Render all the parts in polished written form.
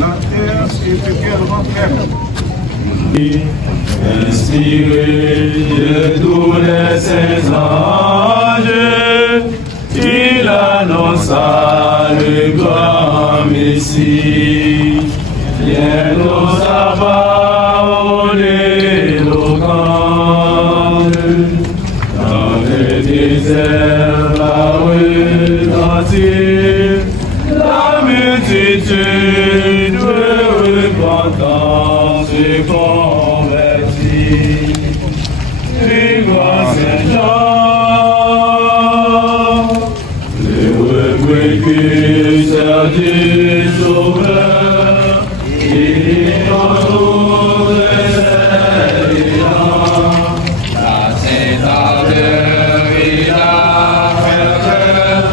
la terre est éternellement ferme. Inspiré de tous les saints anges, il annonça le grand Messie. Viens nous sa parole éloquente, dans le désert va retentir la multitude repentance et convertie. Les grands Saint-Jean, les précurseurs du Sauveur, qui ont tous les élans, la sainte ardeur et la ferveur,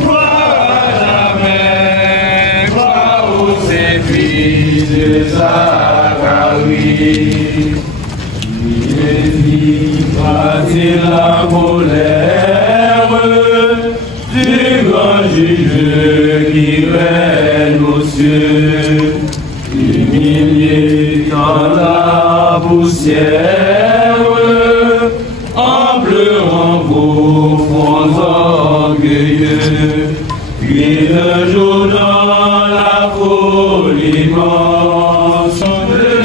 crois jamais, crois aux saints fils de Zacharie. Il la colère du grand juge qui règne aux cieux, humilié dans la poussière, en pleurant vos fronts orgueilleux, puis le jour dans la folie immense de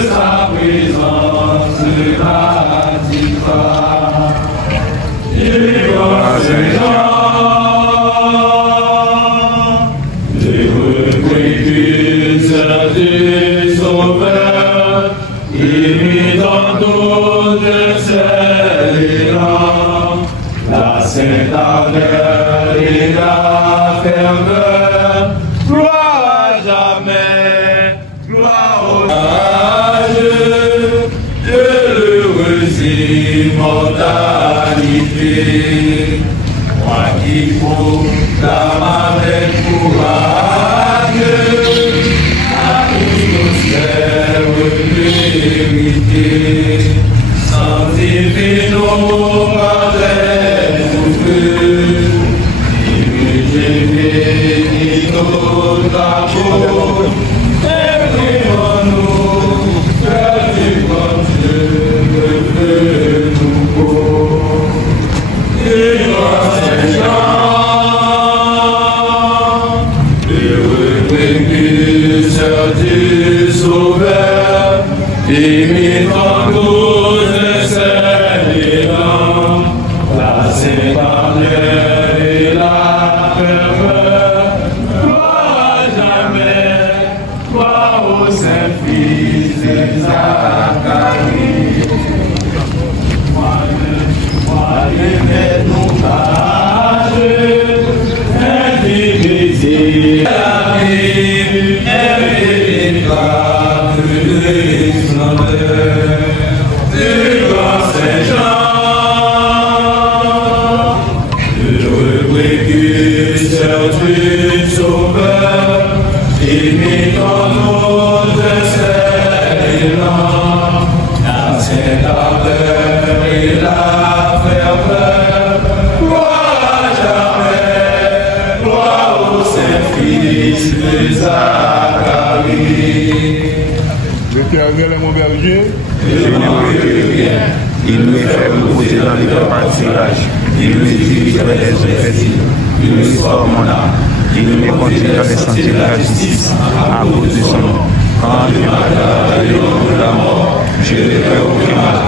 sa présence ratifa. Les grands Saint-Jean, les précurseurs du Sauveur, imitant tous ses élans, la sainte ardeur et la ferveur, gloire jamais, gloire au âge de l'heureuse immortalité. Moi qui proclame avec courage la prospère vérité, sanctifie nos parents souffreux, dirigez nos travaux, imprimons-nous, cœur du bon Dieu, que nous beau. Les grands Saint-Jean, les précurseurs du Sauveur, imitant tous ses élans, la sainte ardeur et la ferveur, gloire jamais, gloire au Saint-Fils de Zacharie. Faites-nous page, indivisé, la vie, et pas de splendeur du grand Saint-Jean, le précurseur du Sauveur, imitant nos élans, la sainte ardeur et la ferveur, gloire jamais, gloire au Saint-Fils de Zacharie. L'Éternel est mon berger. Il me fait reposer dans les pâturages. Il me dirige vers les eaux paisibles. Il restaure mon âme. Il me conduit dans les sentiers de la justice à cause de son nom. Quand je m'attends de la mort, je ne ferai aucun mal.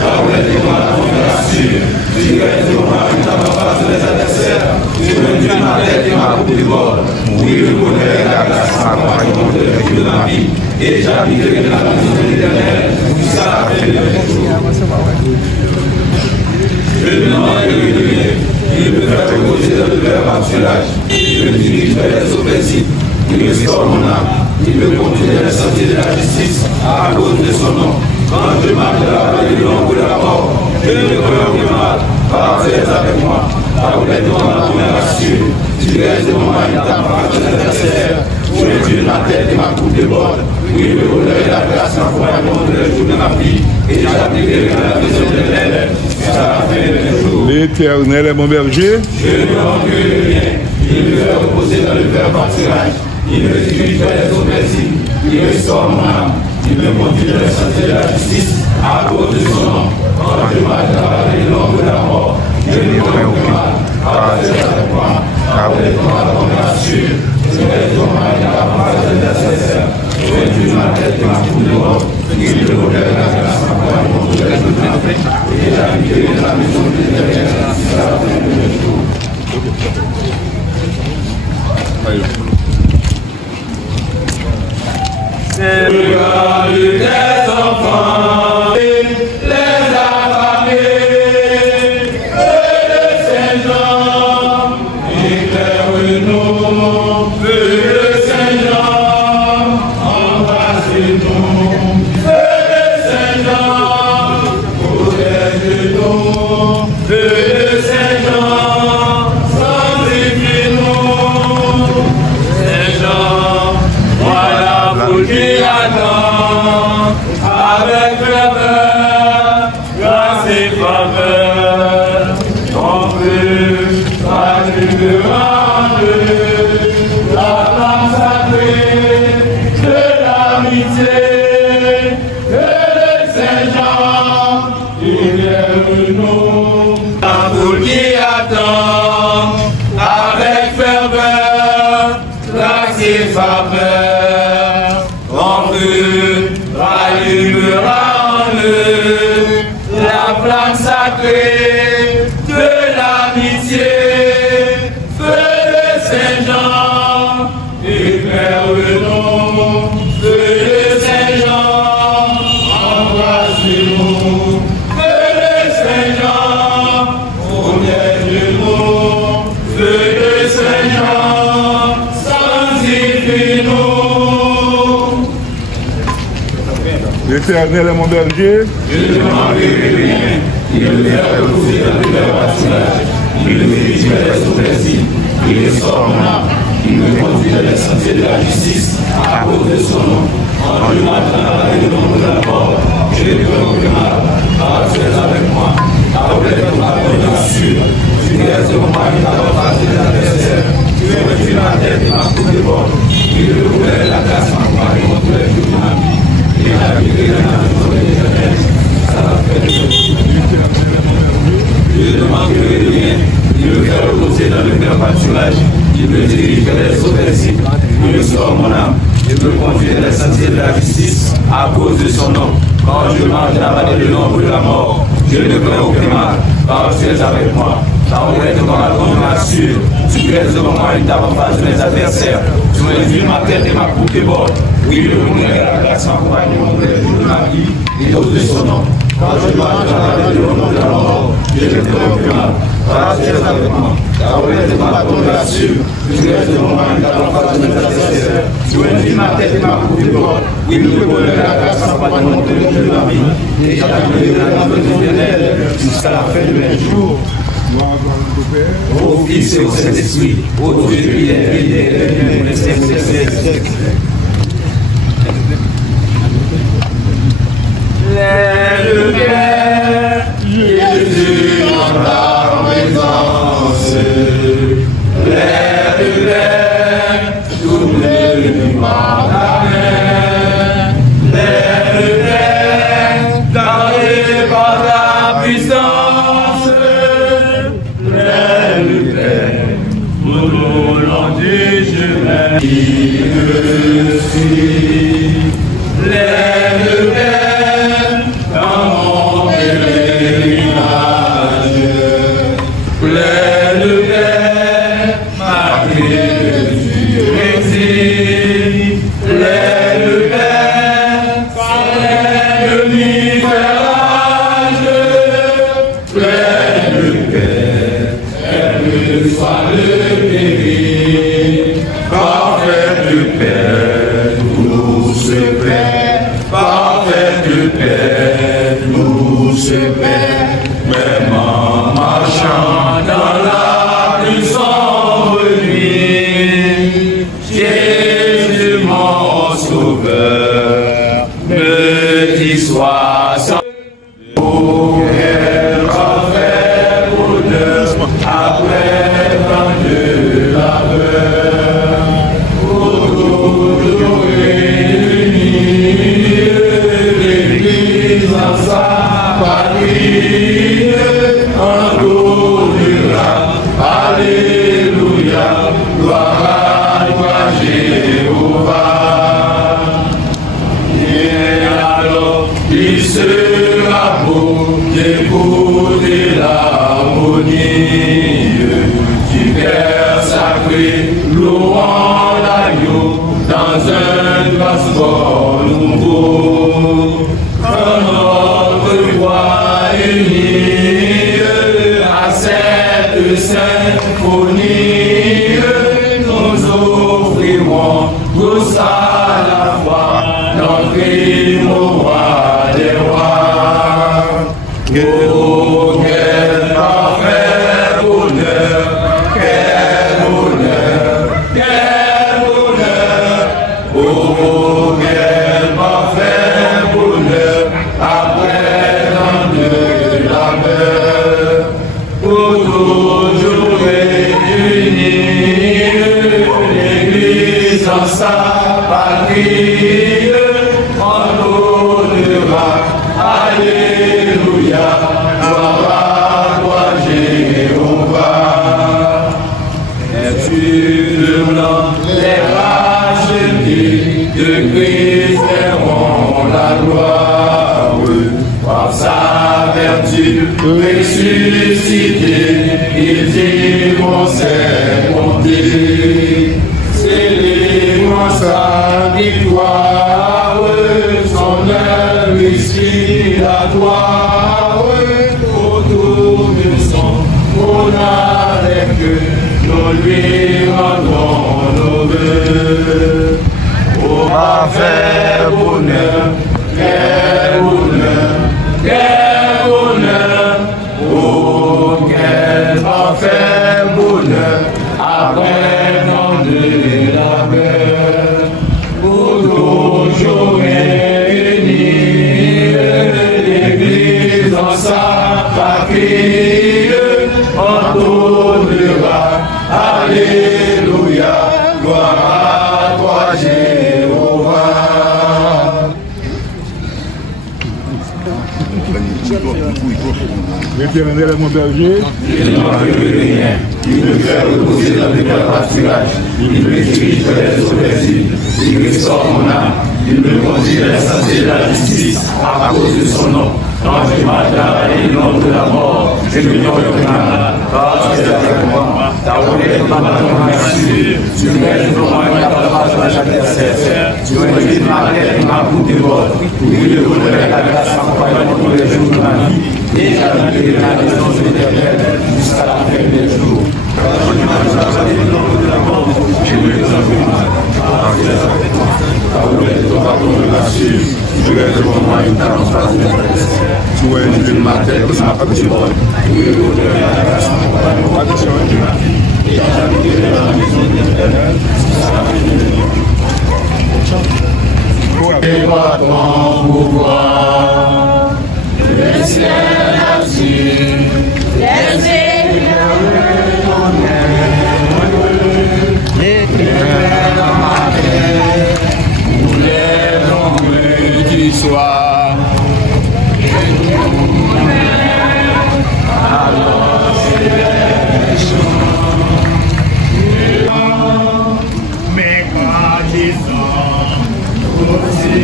Car vous êtes ma congressure. Tu es ton mari dans ma face des adversaires. Tu me dis ma tête et ma coupe de bord. Oui, le bonheur et la grâce m'accompagneront de la vie de ma vie. Et j'habiterai dans la maison de l'Éternel jusqu'à la fin de mes jours. Je demande de lui, il me fait reposer dans le verre pâturage. Il me dirige vers les eaux paisibles. Il restaure mon âme. Il me conduit dans les sentiers de la justice à cause de son nom. Quand je marche dans la vallée de l'ombre de la mort, je ne crains aucun mal, car tu es avec moi. Car vous êtes devant ma congressure. Tu es devant ma vie, ta face de l'adversaire. Tu es Dieu de ma tête et ma coupe de bord. Oui, le bonheur et la grâce m'accompagneront tous les jours de ma vie. Et j'habiterai dans la maison de l'Éternel jusqu'à la fin de mes jours. L'Éternel est mon berger. Je ne manque rien. Il me fait reposer dans le vert pâturage. il me dirige vers les eaux paisibles, il restaure mon âme, il me conduit dans les sentiers de la justice, à cause de son nom. Quand je marche dans la vallée de l'ombre de la mort, je ne crains aucun mal, car tu es avec moi, car les toits de ton assure, tu es ton mari dans la face de l'adversaire, tu es du ma tête et ma coupe de mort, il me relève la grâce, ma foi et mon relève de temps, et j'habiterai dans la maison de l'Éternel, jusqu'à la fin de mes jours. C'est le regard des enfants, les affamés, feu de Saint-Jean, éclaire-nous, feu de Saint-Jean, embrassez-nous, feu de Saint-Jean, protège-nous, feu de Saint-Jean, sanctifie-nous, Saint-Jean, voilà pour qui attend, avec ferveur, grâce et faveur, ton feu s'allumera en eux, la flamme sacrée de l'amitié, de Saint-Jean, éclaire-nous, pour qui attend, avec ferveur, grâce et faveur, ton feu rallumera en eux la flamme sacrée de l'amitié, feu de Saint-Jean, éclaire-nous, feu de Saint-Jean, embrassez-nous, feu de Saint-Jean, protège-nous, feu de Saint-Jean, sanctifie-nous. L'Éternel est mon berger. Je ne manquerai rien, il me fait reposer dans le vert pâturage, il me dirige vers les eaux paisibles, il restaure mon âme, il me conduit dans les sentiers de la justice, à cause de son nom. Quand je marche dans la vallée de l'ombre de la mort, je ne crains aucun mal, car tu es avec moi, avec ton bâton sûr, tu restes mon mari dans la face de l'adversaire, tu es ma tête et ma coupe de bord, il me couvre la grâce, ma foi et mon relève de ma vie. Et j'habiterai dans la maison de l'Éternel, ça va faire de je ne manquerai rien, il me fait reposer dans le vert pâturage, il me dirige vers les eaux paisibles, il restaure mon âme, il me conduit dans les sentiers de la justice, à cause de son nom. Quand je marche dans la vallée de l'ombre de la mort, je ne crains aucun mal, car tu es avec moi. Ta roulette de ton bâton m'assure, tu restes devant moi et t'as en face de mes adversaires. Tu m'invites ma tête et ma coupe de bord. Oui, le monde est la grâce, ma compagne, mon rêve de ma vie, et d'autres de son nom. Quand je marche dans la vallée de l'ombre de la mort, je ne crains aucun mal, car tu es avec moi. Ta roulette de ton bâton m'assure, tu restes devant moi et t'as en face de mes adversaires. Tu m'invites ma tête et ma coupe de bord. Oui, le monde est la grâce, ma compagne, mon rêve de ma vie, et j'habiterai dans la maison de l'Éternel jusqu'à la fin de mes jours. Au Fils et au Saint-Esprit, au Dieu qui est fidèle, les siècles des siècles. Le Père, Jésus dans ta présence, l'air de l'air, tout le par ta main, l'air de l'air, daré par ta puissance, l'air de l'air, au long du chemin, qui me suit, l'air de l'air. Après tant de labeur, dans un passeport nouveau, un notre voix unie à cette symphonie, nous offrirons tous à la fois notre hymne au roi des rois. Oh, quel parfait bonheur, quel bonheur, quel bonheur. Oh, quel parfait bonheur, après tant de labeur, pour toujours réunir l'Église en sa patrie, en l'honneur, alléluia, gloire à toi Jéhovah. Les blancs, les rachetés de Christ verront la gloire, par sa vertu ressuscité, ils diront ses bontés, célébrons sa victoire, son œuvre expiratoire, autour de son honneur avec eux, nous lui rendons nos vœux. Oh, parfait bonheur, quel bonheur, quel bonheur, oh, quel parfait bonheur, après tant de labeur, pour toujours réunir l'Église dans sa patrie, entourera, alléluia, gloire à toi Jéhovah. L'Éternel est mon berger. Il ne manque de rien. Il me fait reposer dans les verts pâturages. Il me dirige vers les eaux paisibles. Il restaure mon âme. Il me conduit vers la santé de la justice à cause de son nom. Quand je m'adore et l'homme de la mort, je me donne le canard. Car tu es avec moi. Ta roulette est ma main sûre. Tu mets devant moi la parole de la adversaire. Tu me ma tête et ma bouche déborde. Oui, le bonheur et la grâce m'accompagnent tous les jours de ma vie. Et j'habiterai dans la maison de l'Éternel jusqu'à la fin des jours. Quand je m'adore et l'homme de la mort, je me donne ta roulette est ton bâton de la sûre. Tu es devant moi une transparence de tu es une ma tête et ma bouche déborde. Oui, le bonheur et la grâce m'accompagnent tous les jours de ma vie. Et j'habiterai dans la maison de l'Éternel jusqu'à la fin des jours. Et par ton pouvoir, les ciels là-dessus, les éclairs dans ma tête, où les longues du soir, et nous alors c'est mais quoi disons, aussi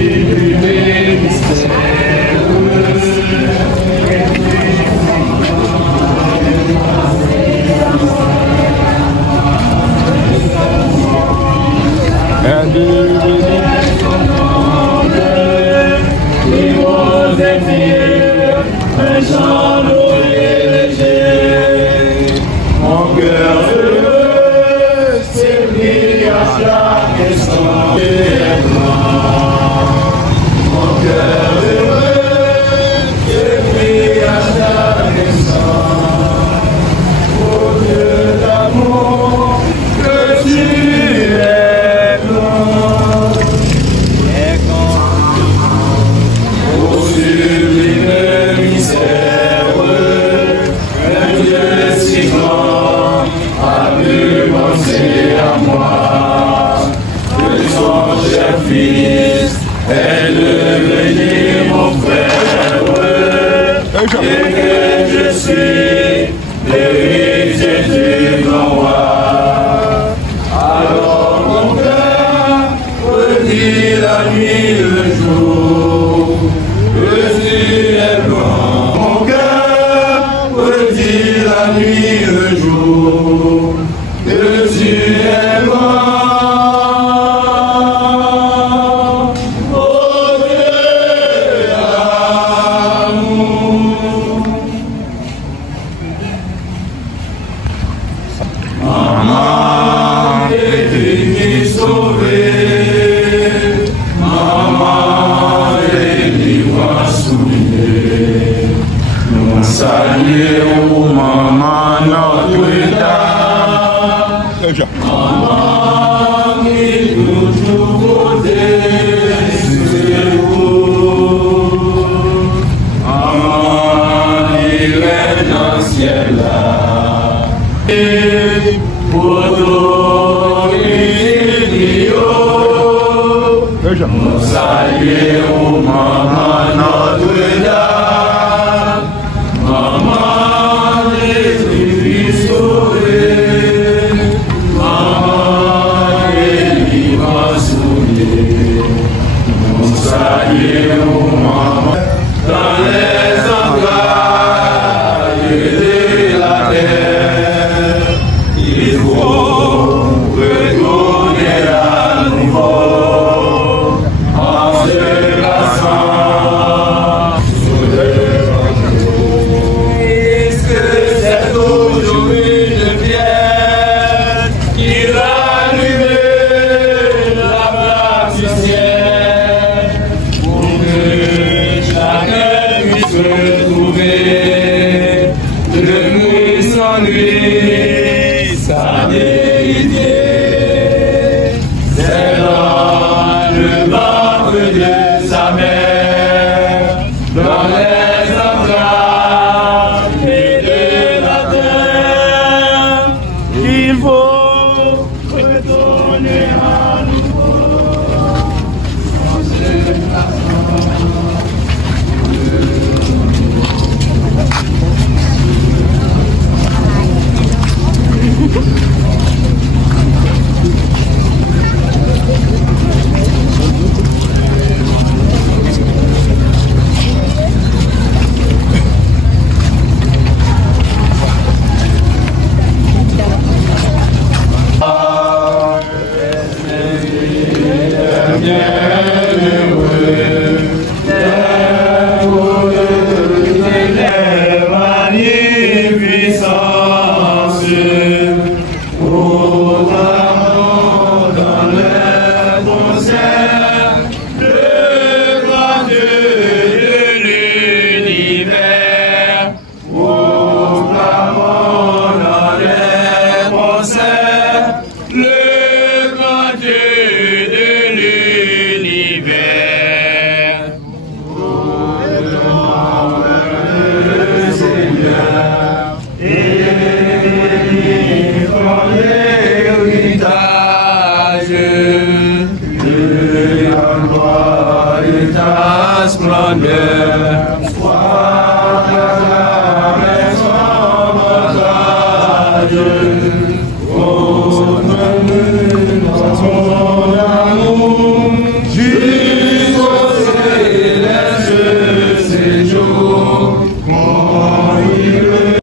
les mystères. Mon cœur heureux s'ébrille à chaque instant. Mon cœur heureux s'ébrille à chaque instant. Oh Dieu d'amour, que tu es grand. Oh sublime mystère, un Dieu si grand a pu penser à moi, que son cher Fils est devenu mon frère, et que je suis l'héritier du grand roi. Alors mon cœur redit la nuit le jour, que tu es grand. Mon cœur redit la nuit le jour, que tu es grand. déjà. Nous saluons maman Notre-Dame, maman Jésus-Christ sauvé, maman Élie souillé. Nous saluons maman dans les entrailles de la terre. Il faut retourner à nouveau en se plaçant sous le bandeau. Puisque c'est aujourd'hui de pierre qui va allumer la flamme du ciel, pour que chacun puisse retrouver de nuit sans nuit sa déité. C'est dans le ventre de sa mère, dans les entrailles de la terre, qu'il faut retourner à nouveau. Splendeur,